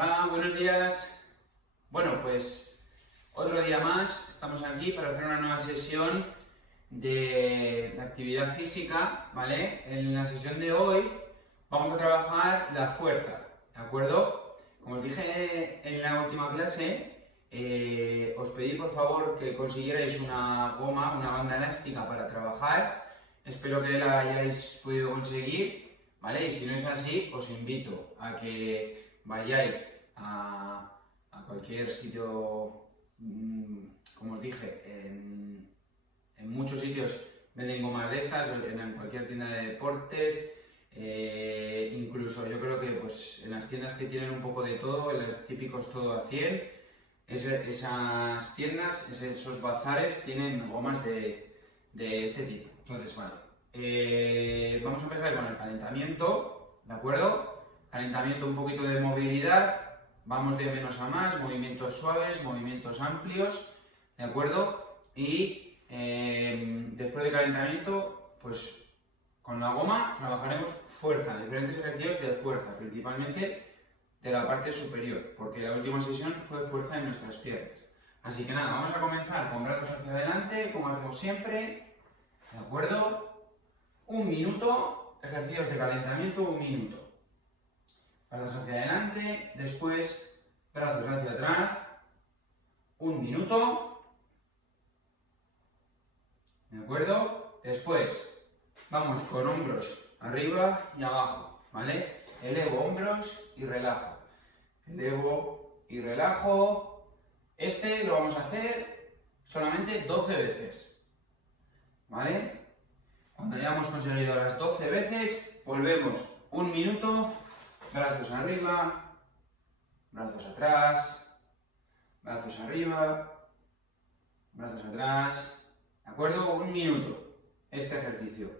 Hola, buenos días. Bueno, pues otro día más estamos aquí para hacer una nueva sesión de actividad física, ¿vale? En la sesión de hoy vamos a trabajar la fuerza, ¿de acuerdo? Como os dije en la última clase, os pedí por favor que consiguierais una goma, una banda elástica para trabajar. Espero que la hayáis podido conseguir, ¿vale? Y si no es así, os invito a que vayáis a cualquier sitio, como os dije, en muchos sitios venden gomas de estas, en cualquier tienda de deportes, incluso yo creo que pues, en las tiendas que tienen un poco de todo, en los típicos todo a 100, esas tiendas, esos bazares tienen gomas de este tipo. Entonces, bueno, vamos a empezar con el calentamiento, ¿de acuerdo? Calentamiento, un poquito de movilidad, vamos de menos a más, movimientos suaves, movimientos amplios, ¿de acuerdo? Y después de calentamiento, pues con la goma trabajaremos fuerza, diferentes ejercicios de fuerza, principalmente de la parte superior, porque la última sesión fue fuerza en nuestras piernas. Así que nada, vamos a comenzar con brazos hacia adelante, como hacemos siempre, ¿de acuerdo? Un minuto, ejercicios de calentamiento, un minuto. Brazos hacia adelante, después brazos hacia atrás, un minuto, ¿de acuerdo? Después vamos con hombros arriba y abajo, ¿vale? Elevo hombros y relajo, elevo y relajo. Este lo vamos a hacer solamente 12 veces, ¿vale? Cuando hayamos conseguido las 12 veces, volvemos un minuto, brazos arriba, brazos atrás, brazos arriba, brazos atrás, ¿de acuerdo? Un minuto, este ejercicio.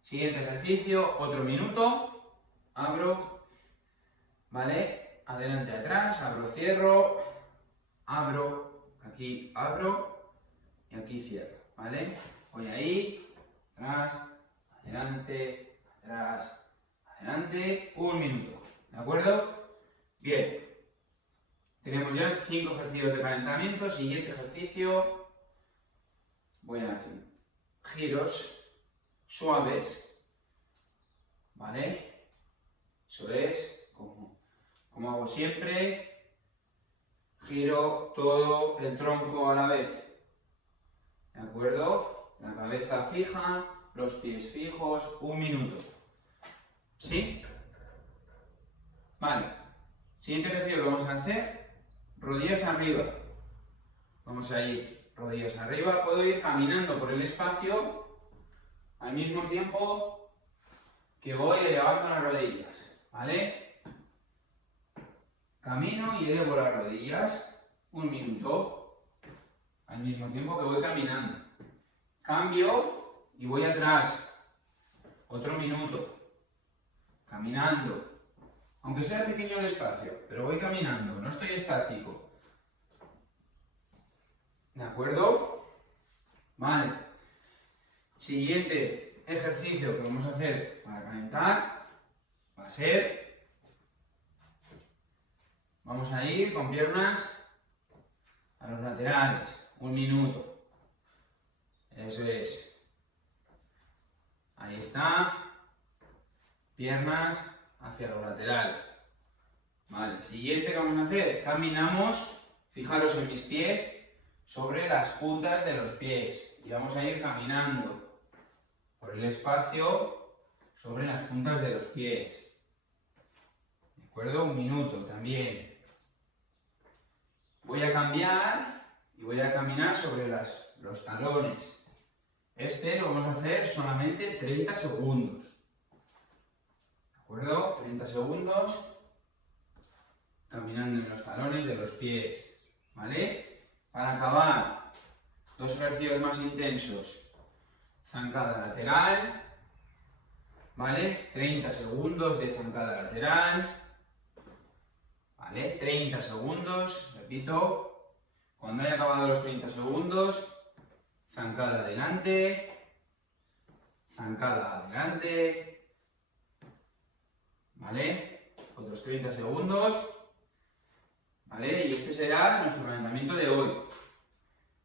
Siguiente ejercicio, otro minuto, abro, ¿vale? Adelante, atrás, abro, cierro, abro, aquí abro y aquí cierro, ¿vale? Voy ahí, atrás, adelante, atrás, adelante, un minuto, ¿de acuerdo? Bien, tenemos ya 5 ejercicios de calentamiento. Siguiente ejercicio, voy a hacer giros suaves, ¿vale? Eso es, como hago siempre, giro todo el tronco a la vez, ¿de acuerdo? La cabeza fija, los pies fijos, un minuto. ¿Sí? Vale. Siguiente ejercicio que vamos a hacer, rodillas arriba. Vamos a ir rodillas arriba. Puedo ir caminando por el espacio al mismo tiempo que voy elevando las rodillas, ¿vale? Camino y elevo las rodillas, un minuto, al mismo tiempo que voy caminando. Cambio y voy atrás, otro minuto, caminando. Aunque sea pequeño el espacio, pero voy caminando, no estoy estático. ¿De acuerdo? Vale. Siguiente ejercicio que vamos a hacer para calentar va a ser, vamos a ir con piernas a los laterales, un minuto. Eso es. Ahí está. Piernas hacia los laterales. Vale, siguiente que vamos a hacer, caminamos, fijaros en mis pies, sobre las puntas de los pies. Y vamos a ir caminando por el espacio sobre las puntas de los pies. ¿De acuerdo? Un minuto también. Voy a cambiar y voy a caminar sobre los talones. Este lo vamos a hacer solamente 30 segundos. ¿De acuerdo? 30 segundos caminando en los talones de los pies. ¿Vale? Para acabar, 2 ejercicios más intensos. Zancada lateral. ¿Vale? 30 segundos de zancada lateral. ¿Vale? 30 segundos, repito. Cuando haya acabado los 30 segundos, zancada adelante. Zancada adelante. ¿Vale? Otros 30 segundos. ¿vale? Y este será nuestro calentamiento de hoy,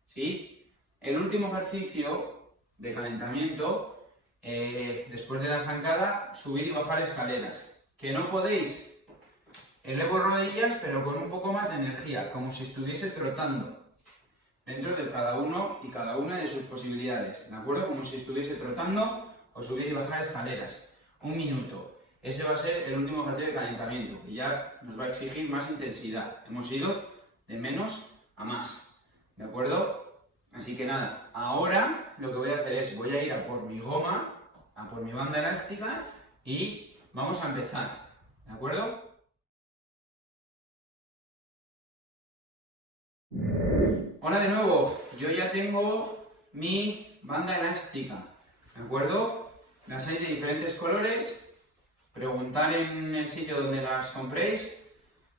¿sí? El último ejercicio de calentamiento, después de la zancada, subir y bajar escaleras. Que no podéis, elevo rodillas, pero con un poco más de energía, como si estuviese trotando, dentro de cada uno y cada una de sus posibilidades, ¿de acuerdo? Como si estuviese trotando o subir y bajar escaleras. 1 minuto. Ese va a ser el último ejercicio de calentamiento, que ya nos va a exigir más intensidad. Hemos ido de menos a más, ¿de acuerdo? Así que nada, ahora lo que voy a hacer es, voy a ir a por mi goma, a por mi banda elástica y vamos a empezar, ¿de acuerdo? Hola de nuevo, yo ya tengo mi banda elástica, ¿de acuerdo? Las hay de diferentes colores. Preguntar en el sitio donde las compréis,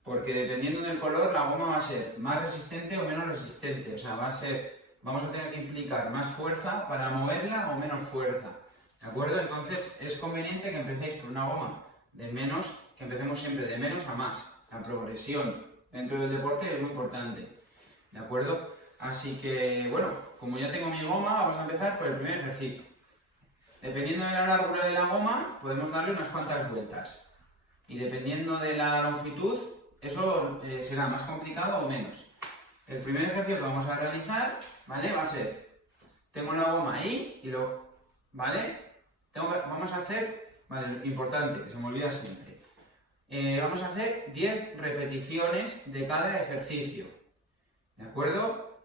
porque dependiendo del color la goma va a ser más resistente o menos resistente, o sea, vamos a tener que implicar más fuerza para moverla o menos fuerza, ¿de acuerdo? Entonces es conveniente que empecéis por una goma de menos, que empecemos siempre de menos a más. La progresión dentro del deporte es muy importante, ¿de acuerdo? Así que, bueno, como ya tengo mi goma, vamos a empezar por el primer ejercicio. Dependiendo de la largura de la goma, podemos darle unas cuantas vueltas. Y dependiendo de la longitud, eso será más complicado o menos. El primer ejercicio que vamos a realizar, ¿vale? Va a ser, tengo la goma ahí y ¿vale? Vamos a hacer, vale, importante, que se me olvida siempre. Vamos a hacer 10 repeticiones de cada ejercicio, ¿de acuerdo?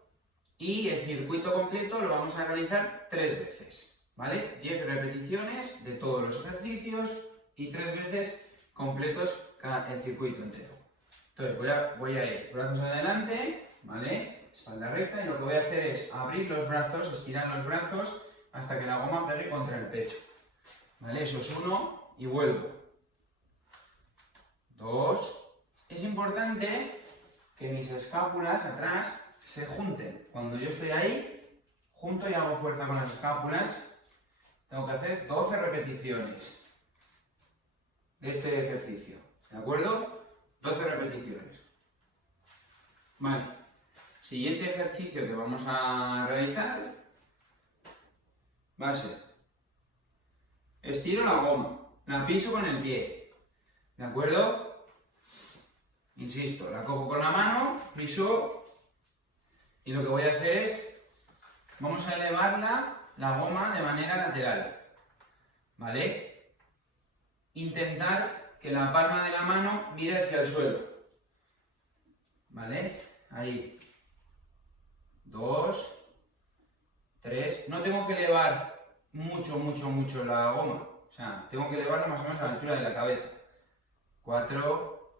Y el circuito completo lo vamos a realizar 3 veces. ¿Vale? 10 repeticiones de todos los ejercicios y 3 veces completos el circuito entero. Entonces voy a ir brazos adelante, ¿vale? Espalda recta, y lo que voy a hacer es abrir los brazos, estirar los brazos hasta que la goma pegue contra el pecho. ¿Vale? Eso es 1 y vuelvo. 2. Es importante que mis escápulas atrás se junten. Cuando yo estoy ahí, junto y hago fuerza con las escápulas. Tengo que hacer 12 repeticiones de este ejercicio, ¿de acuerdo? 12 repeticiones. Vale. Siguiente ejercicio que vamos a realizar va a ser, estiro la goma, la piso con el pie, ¿de acuerdo? Insisto, la cojo con la mano, piso, y lo que voy a hacer es, vamos a elevarla la goma de manera lateral, ¿vale? Intentar que la palma de la mano mire hacia el suelo, ¿vale? Ahí. 2, 3. No tengo que elevar mucho la goma, o sea, tengo que elevarla más o menos a la altura de la cabeza. 4,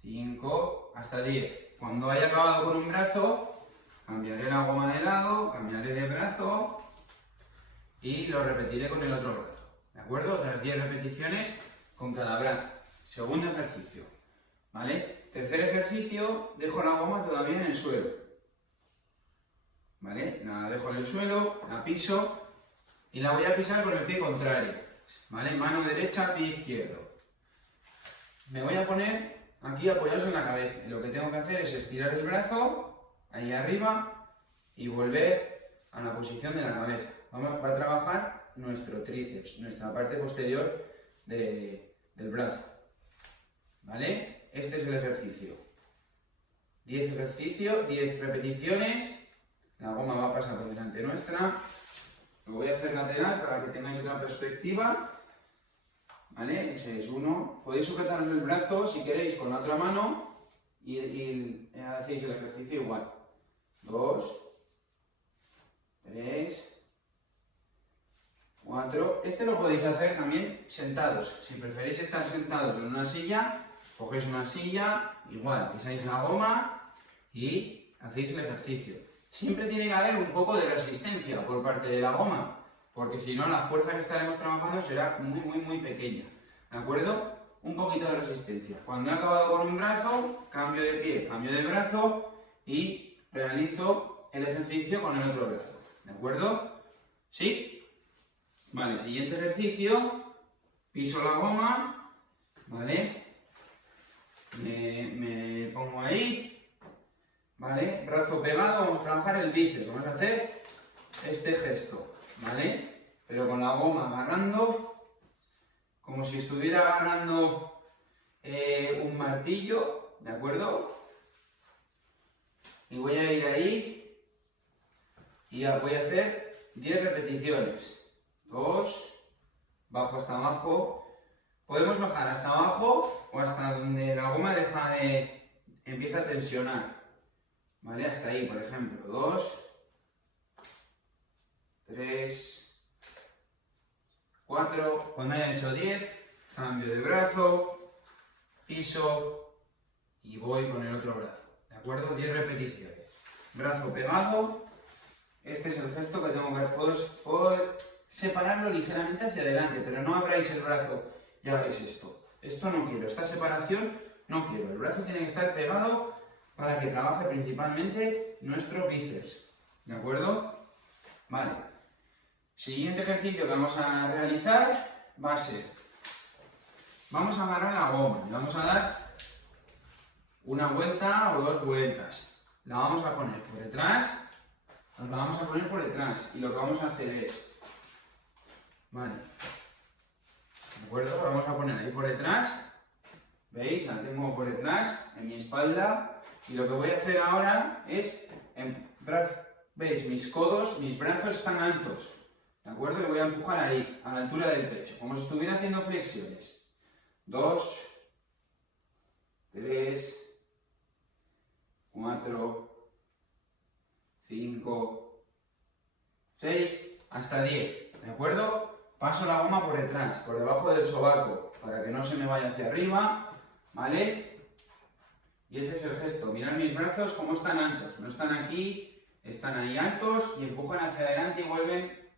5, hasta 10. Cuando haya acabado con un brazo, cambiaré la goma de lado, cambiaré de brazo y lo repetiré con el otro brazo, ¿de acuerdo? Otras 10 repeticiones con cada brazo. Segundo ejercicio, ¿vale? Tercer ejercicio, dejo la goma todavía en el suelo, ¿vale? La dejo en el suelo, la piso y la voy a pisar con el pie contrario, ¿vale? Mano derecha, pie izquierdo. Me voy a poner aquí apoyados en la cabeza y lo que tengo que hacer es estirar el brazo ahí arriba y volver a la posición de la cabeza. Va a trabajar nuestro tríceps, nuestra parte posterior del brazo, ¿vale? Este es el ejercicio. 10 ejercicios, 10 repeticiones, la goma va a pasar por delante nuestra. Lo voy a hacer lateral para que tengáis otra perspectiva, ¿vale? Ese es 1. Podéis sujetaros el brazo si queréis con la otra mano y hacéis el ejercicio igual. 2, 3, 4. Este lo podéis hacer también sentados. Si preferís estar sentados en una silla, cogéis una silla, igual, pisáis la goma y hacéis el ejercicio. Siempre tiene que haber un poco de resistencia por parte de la goma, porque si no la fuerza que estaremos trabajando será muy pequeña, ¿de acuerdo? Un poquito de resistencia. Cuando he acabado con un brazo, cambio de pie, cambio de brazo y realizo el ejercicio con el otro brazo, ¿de acuerdo? ¿Sí? Vale, siguiente ejercicio, piso la goma, ¿vale? me pongo ahí, ¿vale? Brazo pegado, vamos a trabajar el bíceps, vamos a hacer este gesto, ¿vale? Pero con la goma agarrando, como si estuviera agarrando un martillo, ¿de acuerdo? Y voy a ir ahí y ya voy a hacer 10 repeticiones. 2, bajo hasta abajo. Podemos bajar hasta abajo o hasta donde la goma empieza a tensionar. ¿Vale? Hasta ahí, por ejemplo. 2, 3, 4. Cuando haya hecho 10, cambio de brazo, piso y voy con el otro brazo. ¿De acuerdo? 10 repeticiones. Brazo pegado. Este es el gesto que tengo que hacer. Puedo separarlo ligeramente hacia adelante, pero no abráis el brazo y hagáis esto. Esto no quiero. Esta separación no quiero. El brazo tiene que estar pegado para que trabaje principalmente nuestro bíceps. ¿De acuerdo? Vale. Siguiente ejercicio que vamos a realizar va a ser, vamos a agarrar la goma y vamos a dar una vuelta o 2 vueltas. La vamos a poner por detrás, nos la vamos a poner por detrás y lo que vamos a hacer es, vale, ¿de acuerdo? La vamos a poner ahí por detrás, ¿veis? La tengo por detrás, en mi espalda, y lo que voy a hacer ahora es, ¿veis? Mis codos, mis brazos están altos, ¿de acuerdo? Y voy a empujar ahí, a la altura del pecho, como si estuviera haciendo flexiones. 2, 3, 4, 5, 6, hasta 10, ¿de acuerdo? Paso la goma por detrás, por debajo del sobaco, para que no se me vaya hacia arriba, ¿vale? Y ese es el gesto. Mirad mis brazos cómo están altos, no están aquí, están ahí altos y empujan hacia adelante y vuelven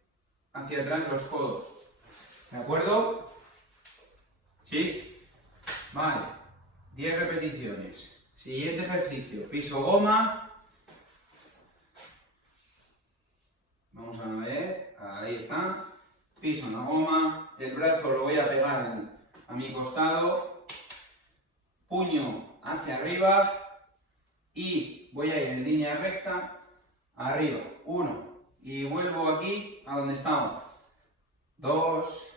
hacia atrás los codos, ¿de acuerdo? ¿Sí? Vale, 10 repeticiones. Siguiente ejercicio, piso goma. Vamos a ver, ahí está. Piso en la goma, el brazo lo voy a pegar a mi costado, puño hacia arriba y voy a ir en línea recta arriba. 1 y vuelvo aquí a donde estaba. 2,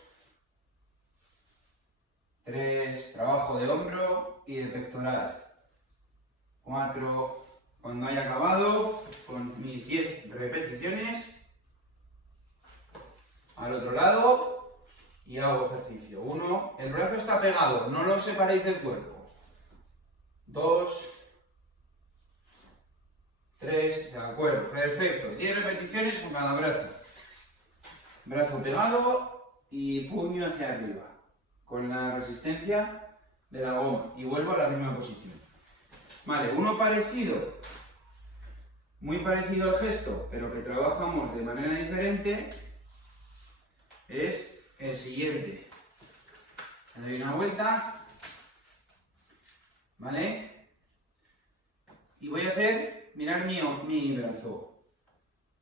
3, trabajo de hombro y de pectoral. 4, cuando haya acabado con mis 10 repeticiones, al otro lado y hago ejercicio. 1, el brazo está pegado, no lo separéis del cuerpo. 2, 3, de acuerdo, perfecto. 10 repeticiones con cada brazo. Brazo pegado y puño hacia arriba, con la resistencia de la goma. Y vuelvo a la misma posición. Vale, uno parecido, muy parecido al gesto, pero que trabajamos de manera diferente, es el siguiente. Le doy una vuelta, ¿vale? Y voy a hacer, mirad mi brazo,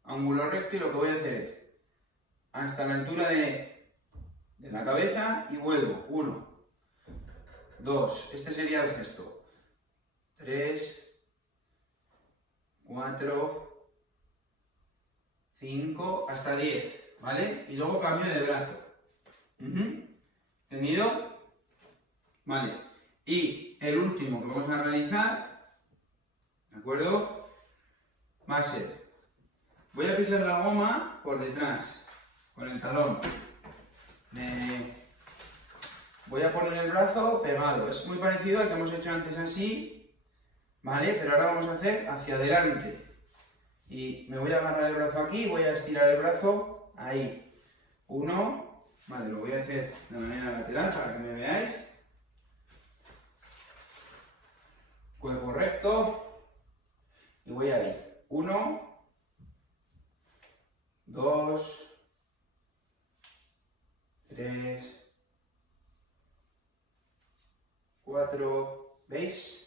ángulo recto, y lo que voy a hacer es, hasta la altura de la cabeza y vuelvo. 1, 2, este sería el gesto. 3, 4, 5, hasta 10, ¿vale? Y luego cambio de brazo. ¿Entendido? Vale. Y el último que vamos a realizar, ¿de acuerdo? Va a ser, voy a pisar la goma por detrás, con el talón. Voy a poner el brazo pegado. Es muy parecido al que hemos hecho antes así, ¿vale? Pero ahora vamos a hacer hacia adelante. Y me voy a agarrar el brazo aquí y voy a estirar el brazo ahí. 1, vale, lo voy a hacer de manera lateral para que me veáis. Cuerpo recto. Y voy a ir. 1, 2, 3, 4, ¿veis?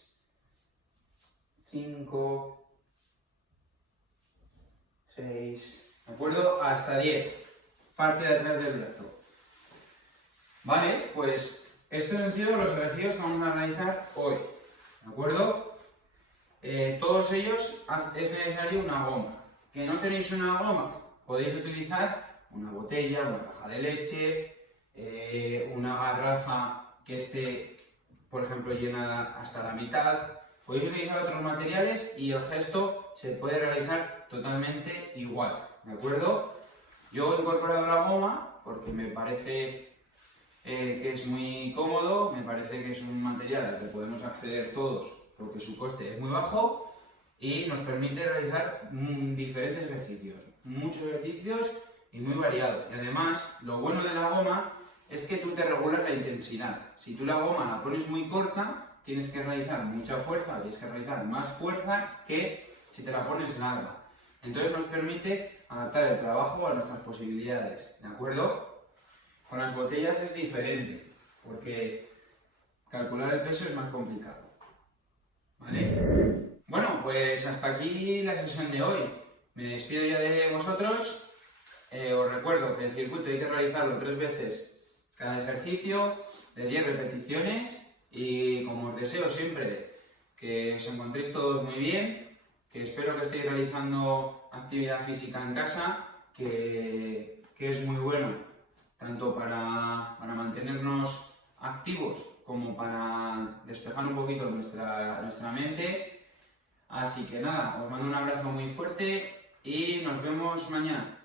5, 6, ¿de acuerdo? Hasta 10, parte de atrás del brazo. Vale, pues estos han sido los ejercicios que vamos a realizar hoy. ¿de acuerdo? Todos ellos es necesario una goma. ¿Que no tenéis una goma? Podéis utilizar una botella, una caja de leche, una garrafa que esté, por ejemplo, llena hasta la mitad. Podéis utilizar otros materiales y el gesto se puede realizar totalmente igual, ¿de acuerdo? Yo he incorporado la goma porque me parece que es muy cómodo, me parece que es un material al que podemos acceder todos porque su coste es muy bajo y nos permite realizar diferentes ejercicios, muchos ejercicios y muy variados. Y además, lo bueno de la goma es que tú te regulas la intensidad. Si tú la goma la pones muy corta, tienes que realizar mucha fuerza, tienes que realizar más fuerza que si te la pones larga. Entonces nos permite adaptar el trabajo a nuestras posibilidades, ¿de acuerdo? Con las botellas es diferente, porque calcular el peso es más complicado, ¿vale? Bueno, pues hasta aquí la sesión de hoy. Me despido ya de vosotros. Os recuerdo que el circuito hay que realizarlo 3 veces cada ejercicio, de 10 repeticiones, y como os deseo siempre que os encontréis todos muy bien, que espero que estéis realizando actividad física en casa, que es muy bueno tanto para mantenernos activos como para despejar un poquito nuestra mente. Así que nada, os mando un abrazo muy fuerte y nos vemos mañana.